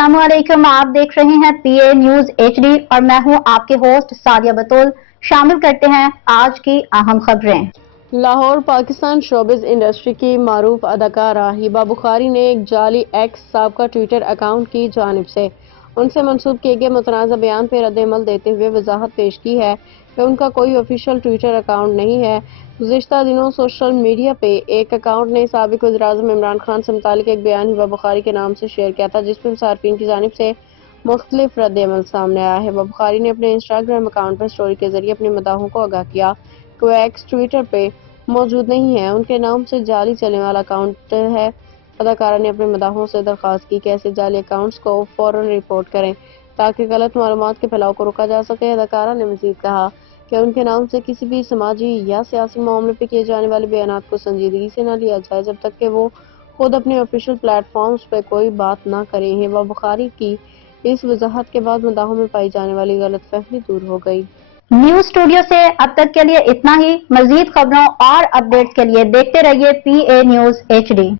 अस्सलाम वालेकुम। आप देख रहे हैं पीए न्यूज एचडी और मैं हूं आपके होस्ट सादिया बतूल। शामिल करते हैं आज की अहम खबरें। लाहौर पाकिस्तान शोबिज इंडस्ट्री की मारूफ अदाकारा हिबा बुखारी ने एक जाली एक्स साबका ट्विटर अकाउंट की जानिब से उनसे मंसूब किए गए मुतनाज़ा बयान पर रद्द-ए-अमल देते हुए वजाहत पेश की है कि उनका कोई ऑफिशियल ट्विटर अकाउंट नहीं है। गुज़िश्ता दिनों सोशल मीडिया पे एक अकाउंट ने साबिक वज़ीर-ए-आज़म इमरान खान से मुतालिक एक बयान हिबा बुखारी के नाम से शेयर किया था, जिसमें सार्फिन की जानिब से मुख्तलिफ रद्द-ए-अमल सामने आया है। हिबा बुखारी ने अपने इंस्टाग्राम अकाउंट पर स्टोरी के जरिए अपने मदाहों को आगाह किया कि वो एक्स ट्विटर पे मौजूद नहीं है, उनके नाम से जाली चलने वाला अकाउंट है। अदाकारा ने अपने मदाहों से दरख्वास्त की कि ऐसे जाली अकाउंट्स को फौरन रिपोर्ट करें ताकि गलत मालूमात के फैलाव को रोका जा सके। अदाकारा ने मजीद कहा कि उनके नाम से किसी भी समाजी या सियासी मामले पर किए जाने वाले बयानात को संजीदगी से न लिया जाए जब तक कि वो खुद अपने ऑफिशियल प्लेटफॉर्म्स पर कोई बात ना करें। हिबा बुखारी की इस वजाहत के बाद मदाहों में पाई जाने वाली गलत फहमी दूर हो गई। न्यूज स्टूडियो से अब तक के लिए इतना ही। मजीद खबरों और अपडेट्स के लिए देखते रहिए पीए न्यूज एचडी।